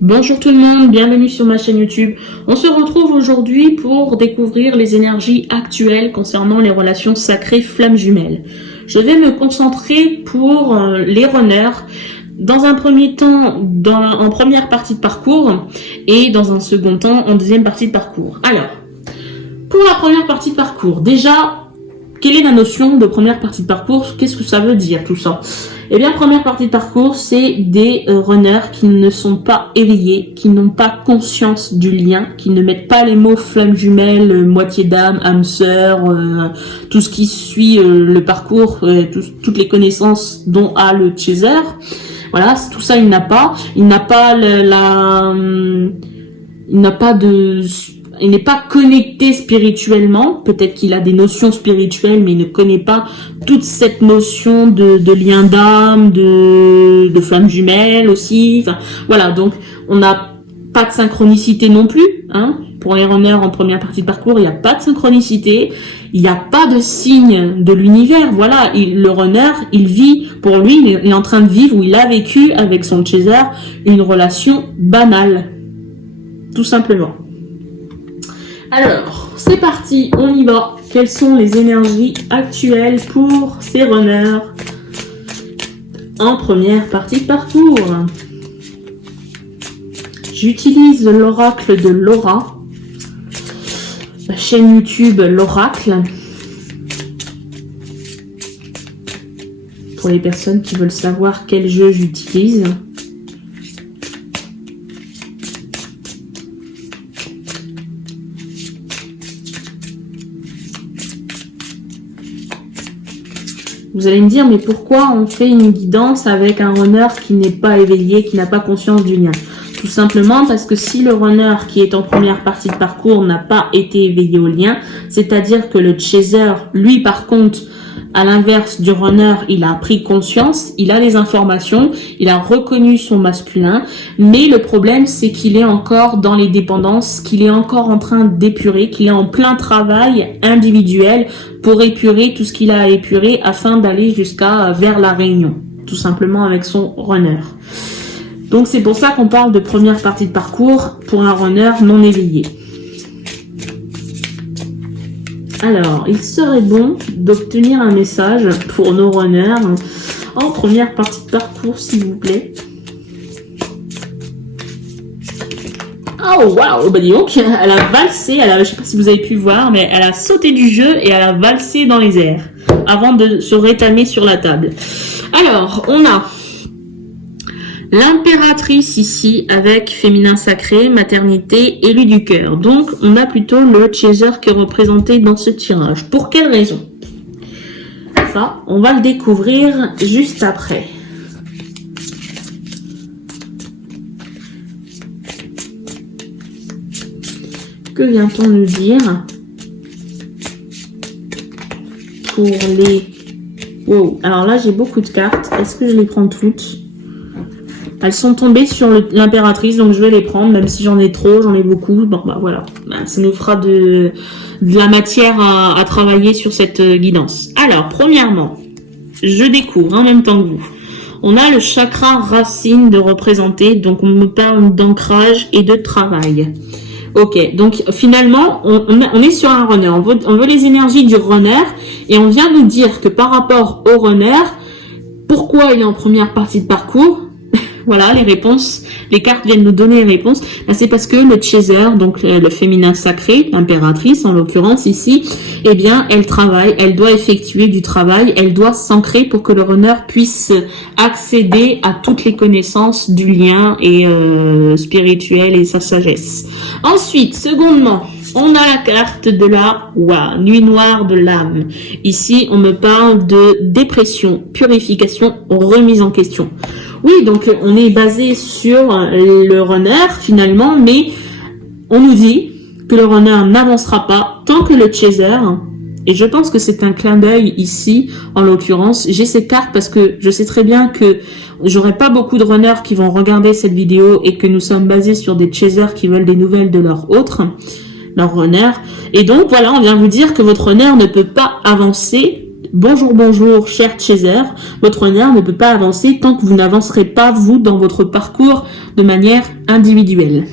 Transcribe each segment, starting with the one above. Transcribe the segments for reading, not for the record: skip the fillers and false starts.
Bonjour tout le monde, bienvenue sur ma chaîne YouTube. On se retrouve aujourd'hui pour découvrir les énergies actuelles concernant les relations sacrées flammes jumelles. Je vais me concentrer pour les runners, dans un premier temps en première partie de parcours et dans un second temps en deuxième partie de parcours. Alors, pour la première partie de parcours, déjà, quelle est la notion de première partie de parcours? Qu'est-ce que ça veut dire tout ça? Eh bien, première partie de parcours, c'est des runners qui ne sont pas éveillés, qui n'ont pas conscience du lien, qui ne mettent pas les mots flamme jumelle, moitié d'âme, âme sœur, tout ce qui suit le parcours, toutes les connaissances dont a le chaser. Voilà, tout ça il n'a pas. Il n'a pas il n'est pas connecté spirituellement. Peut-être qu'il a des notions spirituelles, mais il ne connaît pas toute cette notion de lien d'âme, de flamme jumelle aussi. Enfin, voilà, donc on n'a pas de synchronicité non plus. Hein. Pour les runners en première partie de parcours, il n'y a pas de synchronicité. Il n'y a pas de signe de l'univers. Voilà, le runner, il vit, pour lui, il est en train de vivre, ou il a vécu avec son chaser, une relation banale. Tout simplement. Alors, c'est parti, on y va. Quelles sont les énergies actuelles pour ces runners en première partie de parcours? J'utilise l'oracle de Laura, la chaîne YouTube l'oracle, pour les personnes qui veulent savoir quel jeu j'utilise. Vous allez me dire, mais pourquoi on fait une guidance avec un runner qui n'est pas éveillé, qui n'a pas conscience du lien? Tout simplement parce que si le runner qui est en première partie de parcours n'a pas été éveillé au lien, c'est-à-dire que le chaser, lui par contre, à l'inverse du runner, il a pris conscience, il a les informations, il a reconnu son masculin, mais le problème c'est qu'il est encore dans les dépendances, qu'il est encore en train d'épurer, qu'il est en plein travail individuel pour épurer tout ce qu'il a à épurer afin d'aller vers la réunion, tout simplement avec son runner. Donc c'est pour ça qu'on parle de première partie de parcours pour un runner non éveillé. Alors, il serait bon d'obtenir un message pour nos runners en première partie de parcours, s'il vous plaît. Oh, waouh, bah dis donc, elle a valsé, je sais pas si vous avez pu voir, mais elle a sauté du jeu et elle a valsé dans les airs avant de se rétamer sur la table. Alors, on a l'impératrice ici avec féminin sacré, maternité, élu du cœur. Donc, on a plutôt le chaser qui est représenté dans ce tirage. Pour quelle raison? Ça, on va le découvrir juste après. Que vient-on nous dire pour les... Wow, alors là, j'ai beaucoup de cartes. Est-ce que je les prends toutes? Elles sont tombées sur l'impératrice, donc je vais les prendre, même si j'en ai trop, j'en ai beaucoup. Bon, bah voilà, ça nous fera de la matière à travailler sur cette guidance. Alors, premièrement, je découvre en même temps que vous. On a le chakra racine de représenter, donc on me parle d'ancrage et de travail. Ok, donc finalement, on est sur un runner. On veut les énergies du runner, et on vient nous dire que par rapport au runner, pourquoi il est en première partie de parcours? Voilà, les réponses, les cartes viennent nous donner les réponses. C'est parce que le chaser, donc le féminin sacré, l'impératrice en l'occurrence ici, eh bien, elle travaille, elle doit effectuer du travail, elle doit s'ancrer pour que le runner puisse accéder à toutes les connaissances du lien et spirituel et sa sagesse. Ensuite, secondement, on a la carte de la nuit noire de l'âme. Ici, on me parle de dépression, purification, remise en question. Oui, donc on est basé sur le runner finalement, mais on nous dit que le runner n'avancera pas tant que le chaser, et je pense que c'est un clin d'œil ici, en l'occurrence. J'ai cette carte parce que je sais très bien que j'aurai pas beaucoup de runners qui vont regarder cette vidéo et que nous sommes basés sur des chasers qui veulent des nouvelles de leur runner. Et donc voilà, on vient vous dire que votre runner ne peut pas avancer Bonjour, bonjour, cher chaser. Votre runner ne peut pas avancer tant que vous n'avancerez pas, vous, dans votre parcours de manière individuelle.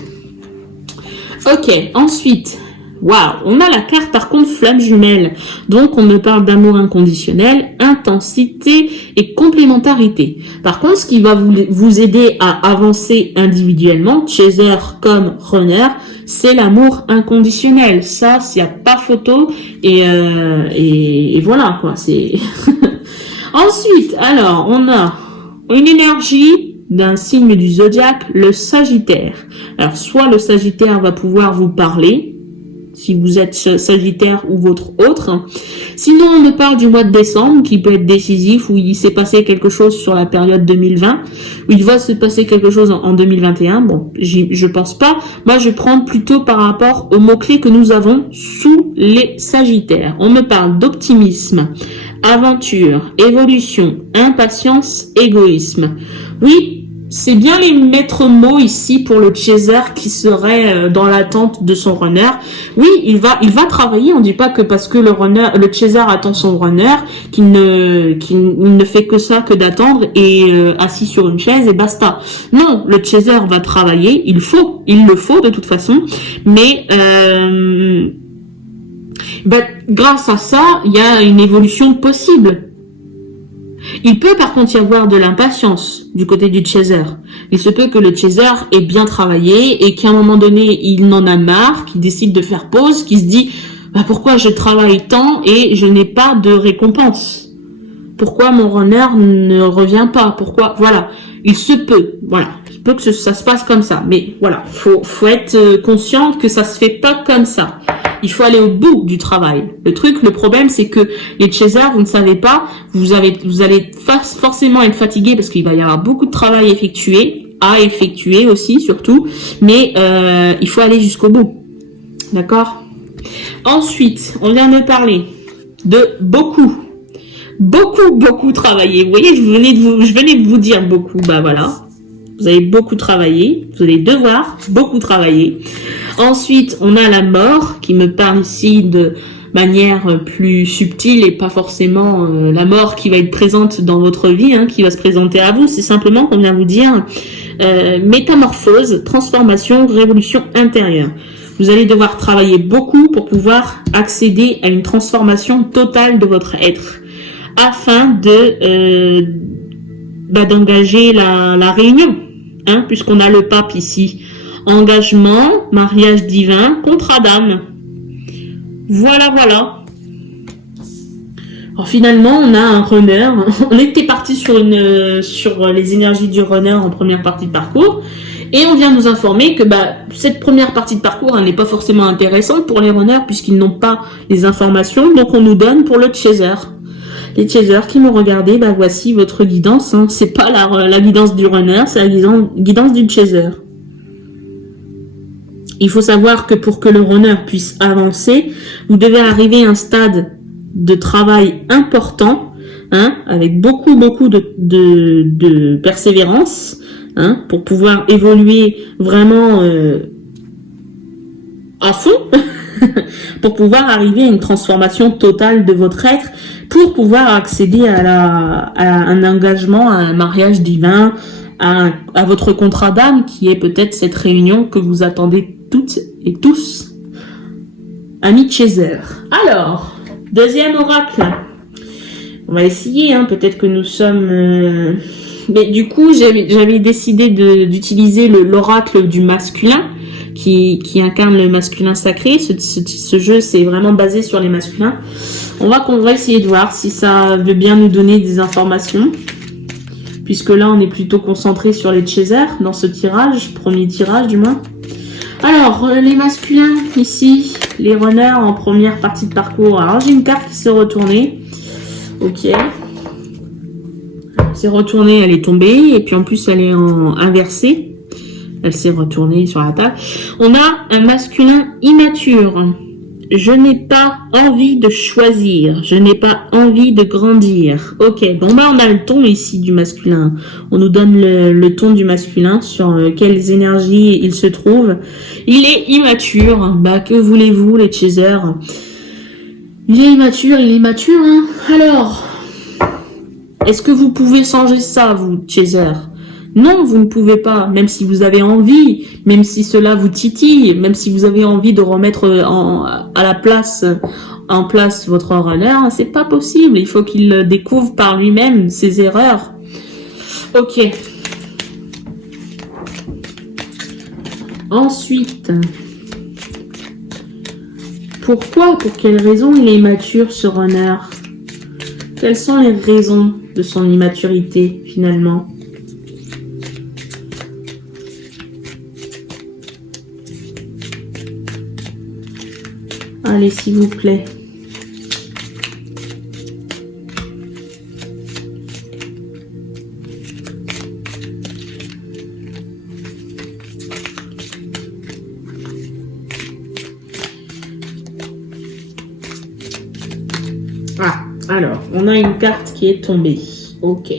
Ok, ensuite, waouh, on a la carte par contre flamme jumelle. Donc on me parle d'amour inconditionnel, intensité et complémentarité. Par contre, ce qui va vous aider à avancer individuellement, chaser comme runner, c'est l'amour inconditionnel. Ça, s'il n'y a pas photo et voilà quoi. C'est ensuite, alors on a une énergie d'un signe du zodiaque, le Sagittaire. Alors, soit le Sagittaire va pouvoir vous parler, si vous êtes Sagittaire ou votre autre. Sinon, on me parle du mois de décembre, qui peut être décisif, où il s'est passé quelque chose sur la période 2020, où il va se passer quelque chose en 2021. Bon, je pense pas. Moi, je prends plutôt par rapport aux mots-clés que nous avons sous les Sagittaires. On me parle d'optimisme, aventure, évolution, impatience, égoïsme. Oui, c'est bien les maîtres mots ici pour le chaser qui serait dans l'attente de son runner. Oui, il va travailler. On dit pas que parce que le chaser attend son runner qu'il ne fait que ça, que d'attendre et assis sur une chaise et basta. Non, le chaser va travailler. Il le faut de toute façon. Mais grâce à ça, il y a une évolution possible. Il peut par contre y avoir de l'impatience du côté du chaser. Il se peut que le chaser ait bien travaillé et qu'à un moment donné, il n'en a marre, qu'il décide de faire pause, qu'il se dit pourquoi je travaille tant et je n'ai pas de récompense? Pourquoi mon runner ne revient pas? Pourquoi? Voilà. Il se peut. Voilà. Il se peut que ça se passe comme ça. Mais voilà. Faut être conscient que ça se fait pas comme ça. Il faut aller au bout du travail. Le problème, c'est que les chasers, vous ne savez pas, vous allez forcément être fatigué parce qu'il va y avoir beaucoup de travail à effectuer aussi, surtout. Mais il faut aller jusqu'au bout. D'accord? Ensuite, on vient de parler de beaucoup travailler. Vous voyez, je venais de vous dire beaucoup. Bah voilà. Vous allez beaucoup travailler. Vous allez devoir beaucoup travailler. Ensuite, on a la mort qui me parle ici de manière plus subtile et pas forcément la mort qui va être présente dans votre vie, qui va se présenter à vous. C'est simplement qu'on vient vous dire métamorphose, transformation, révolution intérieure. Vous allez devoir travailler beaucoup pour pouvoir accéder à une transformation totale de votre être afin d'engager la réunion, puisqu'on a le pape ici. Engagement, mariage divin, contrat d'âme. Voilà. Alors finalement, on a un runner. On était parti sur les énergies du runner en première partie de parcours. Et on vient nous informer que cette première partie de parcours, elle n'est pas forcément intéressante pour les runners puisqu'ils n'ont pas les informations. Donc on nous donne pour le chaser. Les chasers qui me regardaient, voici votre guidance. C'est pas la guidance du runner, c'est la guidance du chaser. Il faut savoir que pour que le runner puisse avancer, vous devez arriver à un stade de travail important, avec beaucoup de persévérance, pour pouvoir évoluer vraiment à fond, pour pouvoir arriver à une transformation totale de votre être, pour pouvoir accéder à un engagement, à un mariage divin, à votre contrat d'âme, qui est peut-être cette réunion que vous attendez toutes et tous, amis chaser. Alors, deuxième oracle. On va essayer, peut-être que nous sommes... Mais du coup, j'avais décidé d'utiliser l'oracle du masculin, qui incarne le masculin sacré. Ce jeu, c'est vraiment basé sur les masculins. On va essayer de voir si ça veut bien nous donner des informations. Puisque là, on est plutôt concentré sur les chasers dans ce tirage, premier tirage du moins. Alors, les masculins, ici, les runners en première partie de parcours. Alors, j'ai une carte qui s'est retournée. Ok. Elle s'est retournée, elle est tombée. Et puis, en plus, elle est inversée. Elle s'est retournée sur la table. On a un masculin immature. Je n'ai pas envie de choisir. Je n'ai pas envie de grandir. Ok, bon on a le ton ici du masculin. On nous donne le ton du masculin sur quelles énergies il se trouve. Il est immature. Que voulez-vous les chasers? Il est immature, hein. Alors, est-ce que vous pouvez changer ça, vous, Chaser? Non, vous ne pouvez pas, même si vous avez envie, même si cela vous titille, même si vous avez envie de remettre en place votre runner, c'est pas possible. Il faut qu'il découvre par lui-même ses erreurs. Ok. Ensuite, pourquoi, pour quelles raisons il est immature, ce runner? Quelles sont les raisons de son immaturité, finalement? Allez, s'il vous plaît. Ah, alors, on a une carte qui est tombée. Ok.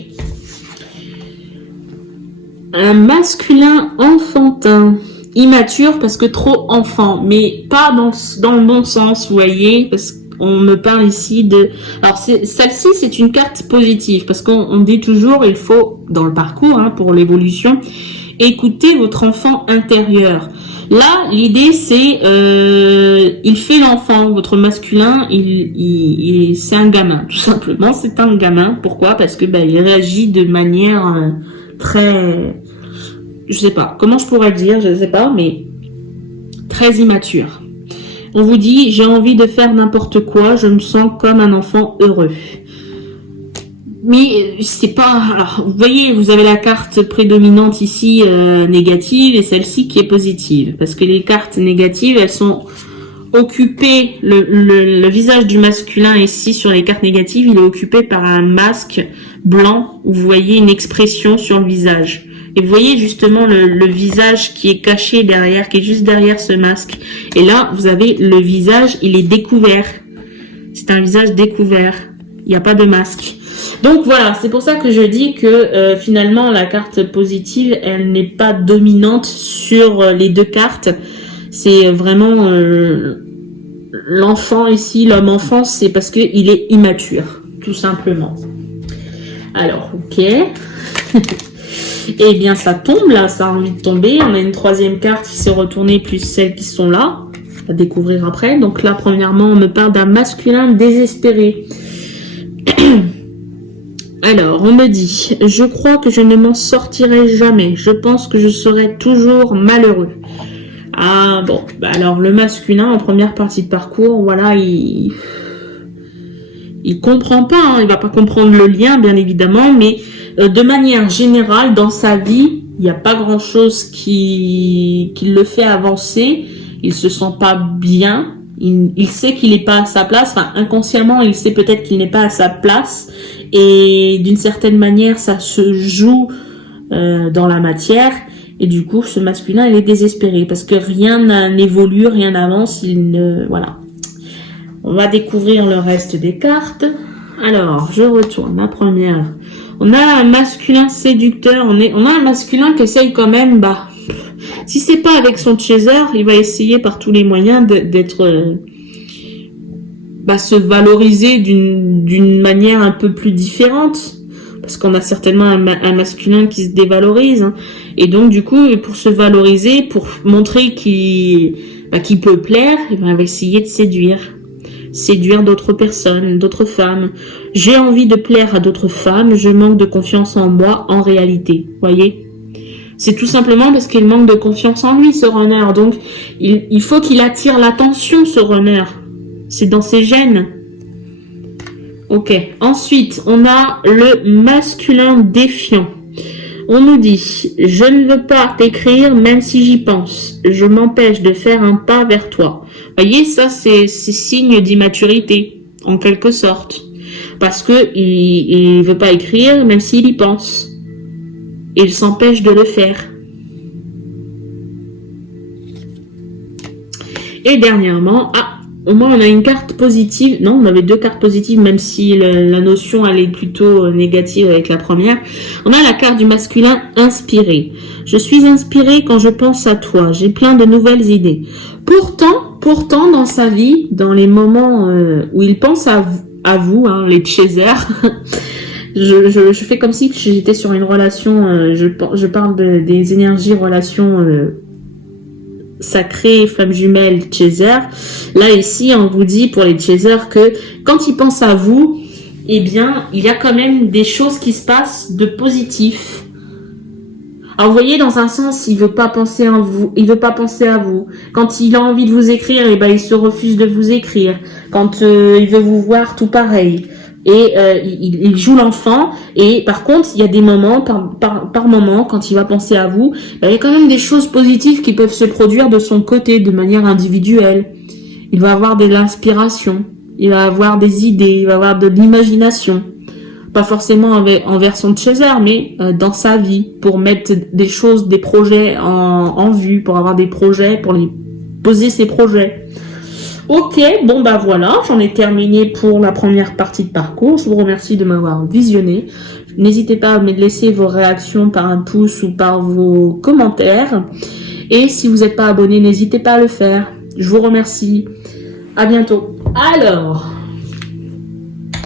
Un masculin enfantin. Immature parce que trop enfant, mais pas dans le bon sens, vous voyez, parce qu'on me parle ici de... Alors, celle-ci, c'est une carte positive, parce qu'on dit toujours, il faut, dans le parcours, hein, pour l'évolution, écouter votre enfant intérieur. Là, l'idée, c'est, il fait l'enfant, votre masculin, c'est un gamin, tout simplement, c'est un gamin. Pourquoi? Parce que il réagit de manière très... Je sais pas, comment je pourrais dire, je sais pas, mais très immature. On vous dit, j'ai envie de faire n'importe quoi, je me sens comme un enfant heureux. Mais c'est pas... Alors, vous voyez, vous avez la carte prédominante ici négative et celle-ci qui est positive. Parce que les cartes négatives, elles sont occupées, le visage du masculin ici sur les cartes négatives, il est occupé par un masque blanc où vous voyez une expression sur le visage. Et vous voyez justement le visage qui est caché derrière, qui est juste derrière ce masque. Et là, vous avez le visage, il est découvert. C'est un visage découvert. Il n'y a pas de masque. Donc voilà, c'est pour ça que je dis que finalement, la carte positive, elle n'est pas dominante sur les deux cartes. C'est vraiment l'enfant ici, l'homme enfant, c'est parce qu'il est immature, tout simplement. Alors, ok. Eh bien, ça tombe là, ça a envie de tomber. On a une troisième carte qui s'est retournée, plus celles qui sont là. On va découvrir après. Donc là, premièrement, on me parle d'un masculin désespéré. Alors, on me dit, je crois que je ne m'en sortirai jamais. Je pense que je serai toujours malheureux. Ah bon, alors le masculin en première partie de parcours, voilà, il comprend pas, hein, il va pas comprendre le lien, bien évidemment, mais de manière générale, dans sa vie, il n'y a pas grand-chose qui le fait avancer. Il se sent pas bien. Il sait qu'il n'est pas à sa place. Enfin, inconsciemment, il sait peut-être qu'il n'est pas à sa place. Et d'une certaine manière, ça se joue dans la matière. Et du coup, ce masculin, il est désespéré parce que rien n'évolue, rien n'avance. Voilà. On va découvrir le reste des cartes. Alors, je retourne. La première. On a un masculin séducteur. On a un masculin qui essaye quand même, si c'est pas avec son chaser, il va essayer par tous les moyens d'être, se valoriser d'une manière un peu plus différente. Parce qu'on a certainement un masculin qui se dévalorise. Hein. Et donc, du coup, pour se valoriser, pour montrer qu'il peut plaire, il va essayer de séduire d'autres personnes, d'autres femmes. J'ai envie de plaire à d'autres femmes, je manque de confiance en moi en réalité, voyez. C'est tout simplement parce qu'il manque de confiance en lui, ce runner. Donc, il faut qu'il attire l'attention, ce runner. C'est dans ses gènes. Ok. Ensuite, on a le masculin défiant. On nous dit, je ne veux pas t'écrire même si j'y pense. Je m'empêche de faire un pas vers toi. Voyez, ça, c'est signe d'immaturité, en quelque sorte. Parce que il veut pas écrire même s'il y pense. Il s'empêche de le faire. Et dernièrement, au moins on a une carte positive. Non, on avait deux cartes positives, même si la notion elle est plutôt négative avec la première. On a la carte du masculin inspiré. Je suis inspiré quand je pense à toi. J'ai plein de nouvelles idées. Pourtant, pourtant, dans sa vie, dans les moments où il pense à vous, hein, les chasers, je fais comme si j'étais sur une relation, je parle des énergies relations sacrées, flammes jumelles, chaser. Là, ici, on vous dit pour les chasers que quand il pense à vous, eh bien, il y a quand même des choses qui se passent de positif. Alors, vous voyez, dans un sens, il veut pas penser à vous, il veut pas penser à vous. Quand il a envie de vous écrire, eh ben, il se refuse de vous écrire. Quand il veut vous voir, tout pareil. Et il joue l'enfant. Et par contre, il y a des moments, par moment, quand il va penser à vous, ben, il y a quand même des choses positives qui peuvent se produire de son côté, de manière individuelle. Il va avoir de l'inspiration. Il va avoir des idées, il va avoir de l'imagination. Pas forcément envers son chaser, mais dans sa vie, pour mettre des choses, des projets en vue, pour avoir des projets, pour les poser ses projets. Ok, bon bah voilà, j'en ai terminé pour la première partie de parcours. Je vous remercie de m'avoir visionné. N'hésitez pas à me laisser vos réactions par un pouce ou par vos commentaires. Et si vous n'êtes pas abonné, n'hésitez pas à le faire. Je vous remercie. À bientôt. Alors,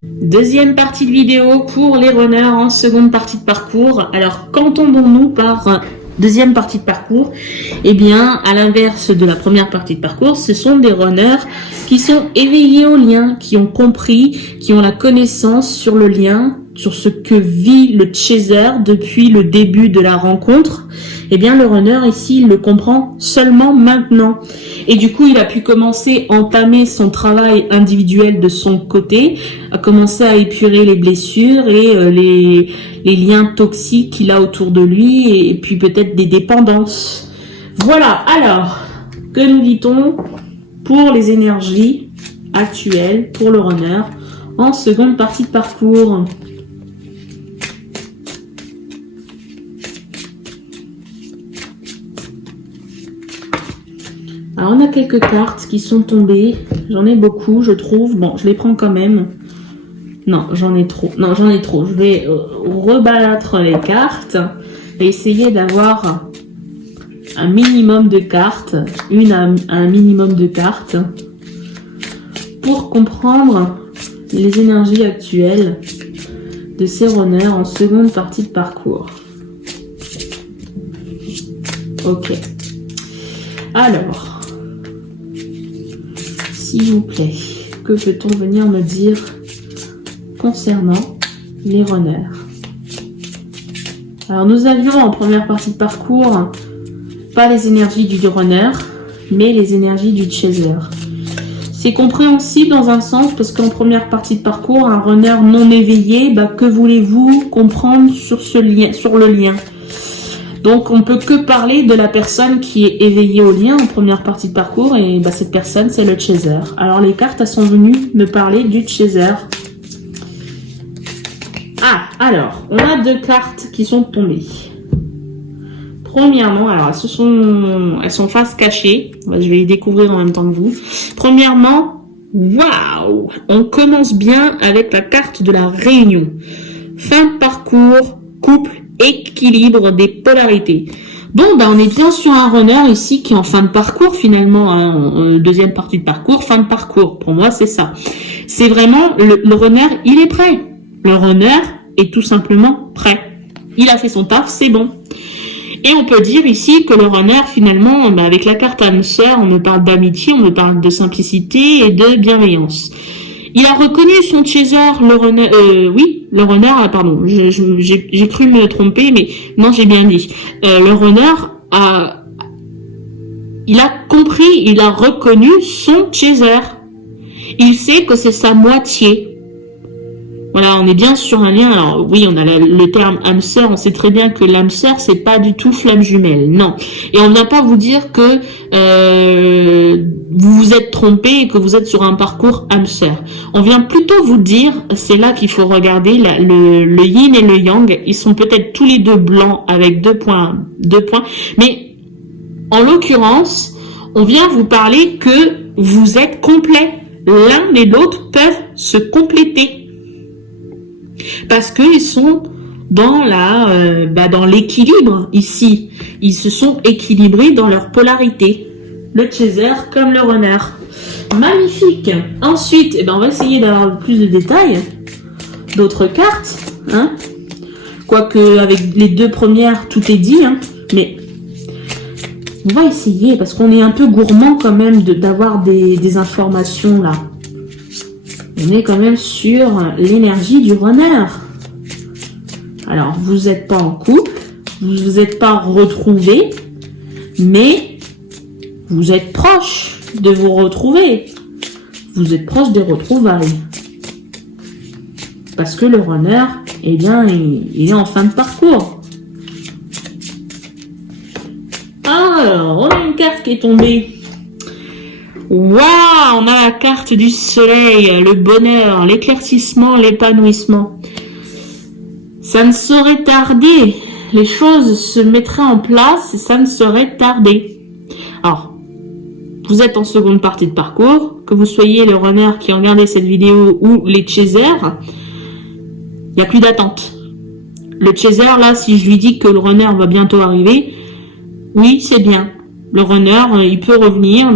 deuxième partie de vidéo pour les runners en seconde partie de parcours. Alors, qu'entendons-nous par deuxième partie de parcours? Eh bien, à l'inverse de la première partie de parcours, ce sont des runners qui sont éveillés au lien, qui ont compris, qui ont la connaissance sur le lien, sur ce que vit le chaser depuis le début de la rencontre. Eh bien, le runner ici, il le comprend seulement maintenant. Et du coup, il a pu commencer à entamer son travail individuel de son côté, à commencer à épurer les blessures et les liens toxiques qu'il a autour de lui, et puis peut-être des dépendances. Voilà, alors, que nous dit-on pour les énergies actuelles pour le runner en seconde partie de parcours? Alors, on a quelques cartes qui sont tombées. J'en ai beaucoup, je trouve. Bon, je les prends quand même. Non, j'en ai trop. Non, j'en ai trop. Je vais rebattre les cartes et essayer d'avoir un minimum de cartes. Un minimum de cartes pour comprendre les énergies actuelles de ces runners en seconde partie de parcours. Ok. Alors... s'il vous plaît, que peut-on venir me dire concernant les runners? Alors, nous avions en première partie de parcours pas les énergies du runner, mais les énergies du chaser. C'est compréhensible dans un sens parce qu'en première partie de parcours, un runner non éveillé, bah, que voulez-vous comprendre sur ce lien, sur le lien? Donc, on peut que parler de la personne qui est éveillée au lien en première partie de parcours, et bah, cette personne, c'est le chaser. Alors, les cartes, elles sont venues me parler du chaser. Ah, alors, on a deux cartes qui sont tombées. Premièrement, alors, elles sont face cachée. Je vais les découvrir en même temps que vous. Premièrement, waouh! On commence bien avec la carte de la réunion. Fin de parcours, couple, équilibre des polarités. Bon, bah, on est bien sur un runner ici qui est en fin de parcours finalement, hein, deuxième partie de parcours, fin de parcours. Pour moi, c'est ça. C'est vraiment, le runner, il est prêt. Le runner est tout simplement prêt. Il a fait son taf, c'est bon. Et on peut dire ici que le runner, finalement, bah, avec la carte âme sœur, on me parle d'amitié, on me parle de simplicité et de bienveillance. Il a reconnu son chaser, le runner, le runner, pardon, j'ai cru me tromper, mais non, j'ai bien dit. Le runner il a compris, il a reconnu son chaser. Il sait que c'est sa moitié. Voilà, on est bien sur un lien. Alors oui, on a le terme âme sœur. On sait très bien que l'âme sœur, c'est pas du tout flamme jumelle. Non. Et on ne vient pas vous dire que vous vous êtes trompé et que vous êtes sur un parcours âme sœur. On vient plutôt vous dire, c'est là qu'il faut regarder le yin et le yang. Ils sont peut-être tous les deux blancs avec deux points. Mais en l'occurrence, on vient vous parler que vous êtes complets. L'un et l'autre peuvent se compléter. Parce qu'ils sont dans dans l'équilibre ici. Ils se sont équilibrés dans leur polarité. le chaser comme le runner. Magnifique. Ensuite, on va essayer d'avoir plus de détails. D'autres cartes. Hein. Quoique avec les deux premières, tout est dit. Hein. Mais on va essayer parce qu'on est un peu gourmand quand même d'avoir des informations là. On est quand même sur l'énergie du runner. Alors, vous n'êtes pas en couple, vous vous êtes pas retrouvés, mais vous êtes proche de vous retrouver. Vous êtes proche des retrouvailles. Parce que le runner, eh bien, il est en fin de parcours. Alors, on a une carte qui est tombée. Waouh, on a la carte du soleil, le bonheur, l'éclaircissement, l'épanouissement. Ça ne saurait tarder. Les choses se mettraient en place et ça ne saurait tarder. Alors, vous êtes en seconde partie de parcours, que vous soyez le runner qui regardez cette vidéo ou les chasers, il n'y a plus d'attente. Le chaser, là, si je lui dis que le runner va bientôt arriver, oui, c'est bien. Le runner, il peut revenir,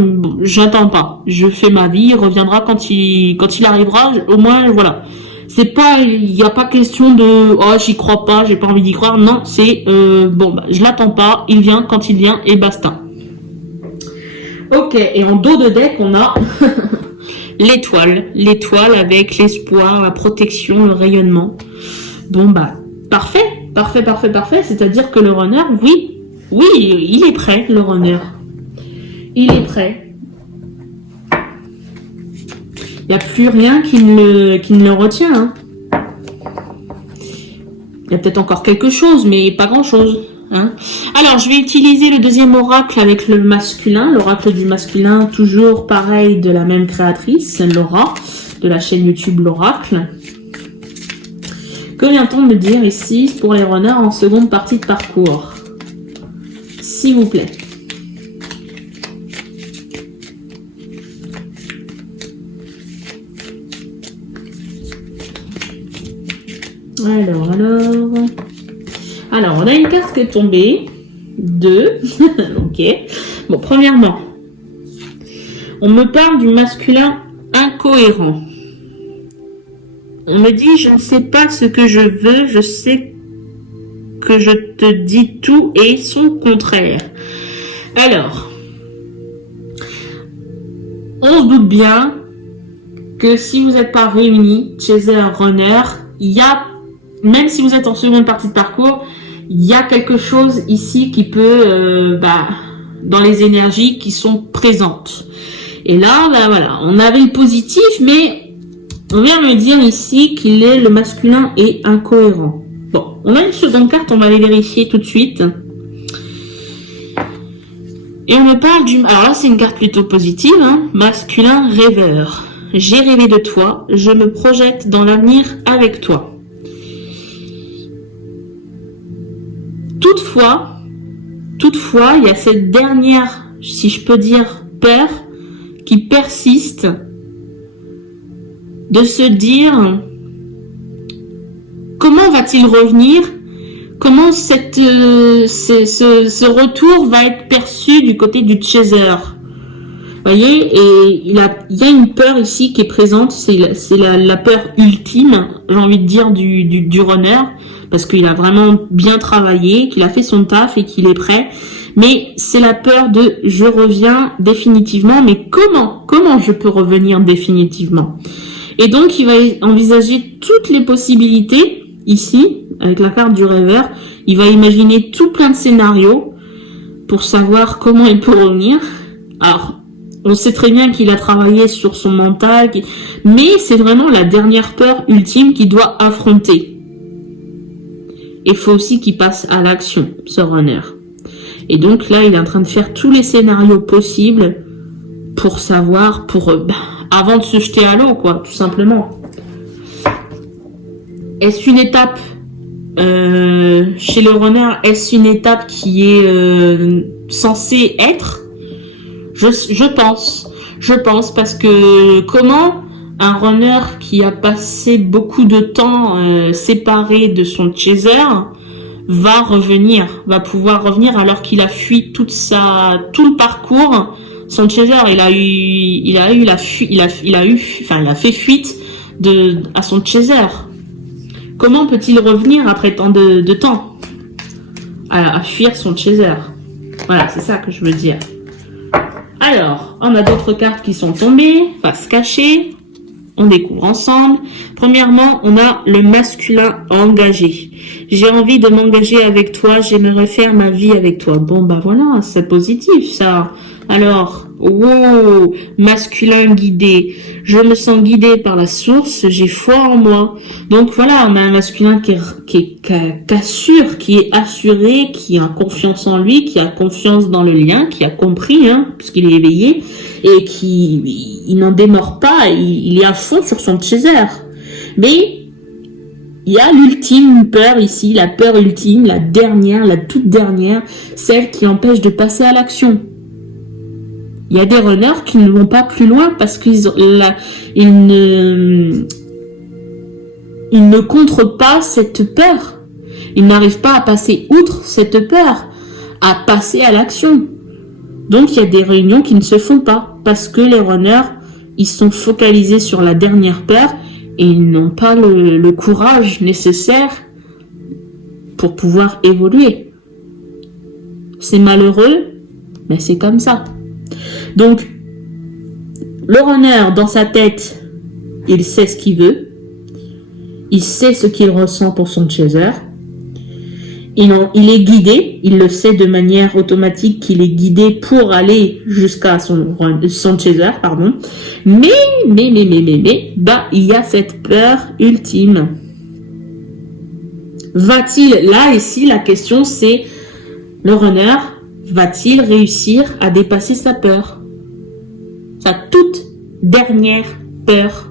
j'attends pas. Je fais ma vie, il reviendra quand il arrivera, au moins, voilà. C'est pas, il n'y a pas question de, oh, j'y crois pas, j'ai pas envie d'y croire. Non, c'est, je l'attends pas, il vient quand il vient et basta. Ok, et en dos de deck, on a l'étoile avec l'espoir, la protection, le rayonnement. Bon, parfait. C'est-à-dire que le runner, oui, il est prêt, le runner. Il est prêt. Il n'y a plus rien qui ne le retient. Hein. Il y a peut-être encore quelque chose, mais pas grand-chose. Hein. Alors, je vais utiliser le deuxième oracle avec le masculin. L'oracle du masculin, toujours pareil, de la même créatrice, Laura, de la chaîne YouTube L'Oracle. Que vient-on me dire ici pour les runners en seconde partie de parcours? S'il vous plaît. Alors, on a une carte qui est tombée. 2. Ok. Bon, premièrement, on me parle du masculin incohérent. On me dit, je ne sais pas ce que je veux, je sais que je te dis tout et son contraire. Alors, on se doute bien que si vous n'êtes pas réunis, chaser, runner, il y a, même si vous êtes en seconde partie de parcours, il y a quelque chose ici qui peut, dans les énergies qui sont présentes. Et là, voilà, on avait le positif, mais on vient me dire ici qu'il est le masculin et incohérent. Bon, on a une seconde carte, on va aller vérifier tout de suite. Et on me parle du... Alors là, c'est une carte plutôt positive, hein, masculin rêveur. J'ai rêvé de toi, je me projette dans l'avenir avec toi. Toutefois, il y a cette dernière, si je peux dire, peur qui persiste de se dire comment va-t-il revenir, comment ce retour va être perçu du côté du chaser. Vous voyez, et il y a une peur ici qui est présente, c'est la peur ultime, j'ai envie de dire, du runner, parce qu'il a vraiment bien travaillé, qu'il a fait son taf et qu'il est prêt. Mais c'est la peur de « je reviens définitivement », mais comment je peux revenir définitivement? Et donc, il va envisager toutes les possibilités, ici, avec la carte du rêveur. Il va imaginer tout plein de scénarios pour savoir comment il peut revenir. Alors, on sait très bien qu'il a travaillé sur son mental, mais c'est vraiment la dernière peur ultime qu'il doit affronter. Il faut aussi qu'il passe à l'action, ce runner. Et donc là, il est en train de faire tous les scénarios possibles pour savoir, avant de se jeter à l'eau, quoi, tout simplement. Est-ce une étape chez le runner, est-ce une étape qui est censée être? Je pense parce que comment un runner qui a passé beaucoup de temps séparé de son chaser va pouvoir revenir alors qu'il a fui tout le parcours Son chaser, il a fait fuite à son chaser. Comment peut-il revenir après tant de temps à fuir son chaser? Voilà, c'est ça que je veux dire. Alors, on a d'autres cartes qui sont tombées, face cachée. On découvre ensemble. Premièrement, on a le masculin engagé. J'ai envie de m'engager avec toi, j'aimerais faire ma vie avec toi. Bon, bah voilà, c'est positif ça. Alors, wow, masculin guidé. Je me sens guidé par la source, j'ai foi en moi. Donc voilà, on a un masculin qui assure, qui est assuré, qui a confiance en lui, qui a confiance dans le lien, qui a compris, puisqu'il est éveillé, et il n'en démord pas, il est à fond sur son chaser. Mais il y a l'ultime peur ici, la peur ultime, la toute dernière, celle qui empêche de passer à l'action. Il y a des runners qui ne vont pas plus loin parce qu'ils ne contrent pas cette peur. Ils n'arrivent pas à passer outre cette peur, à passer à l'action. Donc il y a des réunions qui ne se font pas parce que les runners, ils sont focalisés sur la dernière peur et ils n'ont pas le courage nécessaire pour pouvoir évoluer. C'est malheureux, mais c'est comme ça. Donc, le runner, dans sa tête, il sait ce qu'il veut. Il sait ce qu'il ressent pour son chaser. Il est guidé. Il le sait de manière automatique qu'il est guidé pour aller jusqu'à son chaser, pardon. Mais, il y a cette peur ultime. Va-t-il, là, ici, la question, c'est le runner, va-t-il réussir à dépasser sa peur? Sa toute dernière peur.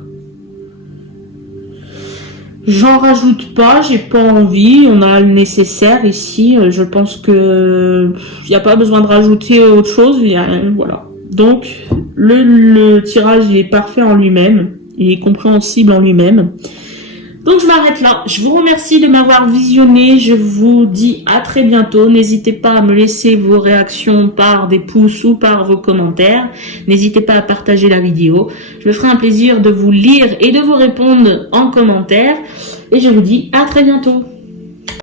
J'en rajoute pas, j'ai pas envie, on a le nécessaire ici, je pense que il n'y a pas besoin de rajouter autre chose, voilà. Donc, le tirage il est parfait en lui-même, il est compréhensible en lui-même. Donc je m'arrête là, je vous remercie de m'avoir visionné, je vous dis à très bientôt, n'hésitez pas à me laisser vos réactions par des pouces ou par vos commentaires, n'hésitez pas à partager la vidéo, je me ferai un plaisir de vous lire et de vous répondre en commentaire, et je vous dis à très bientôt.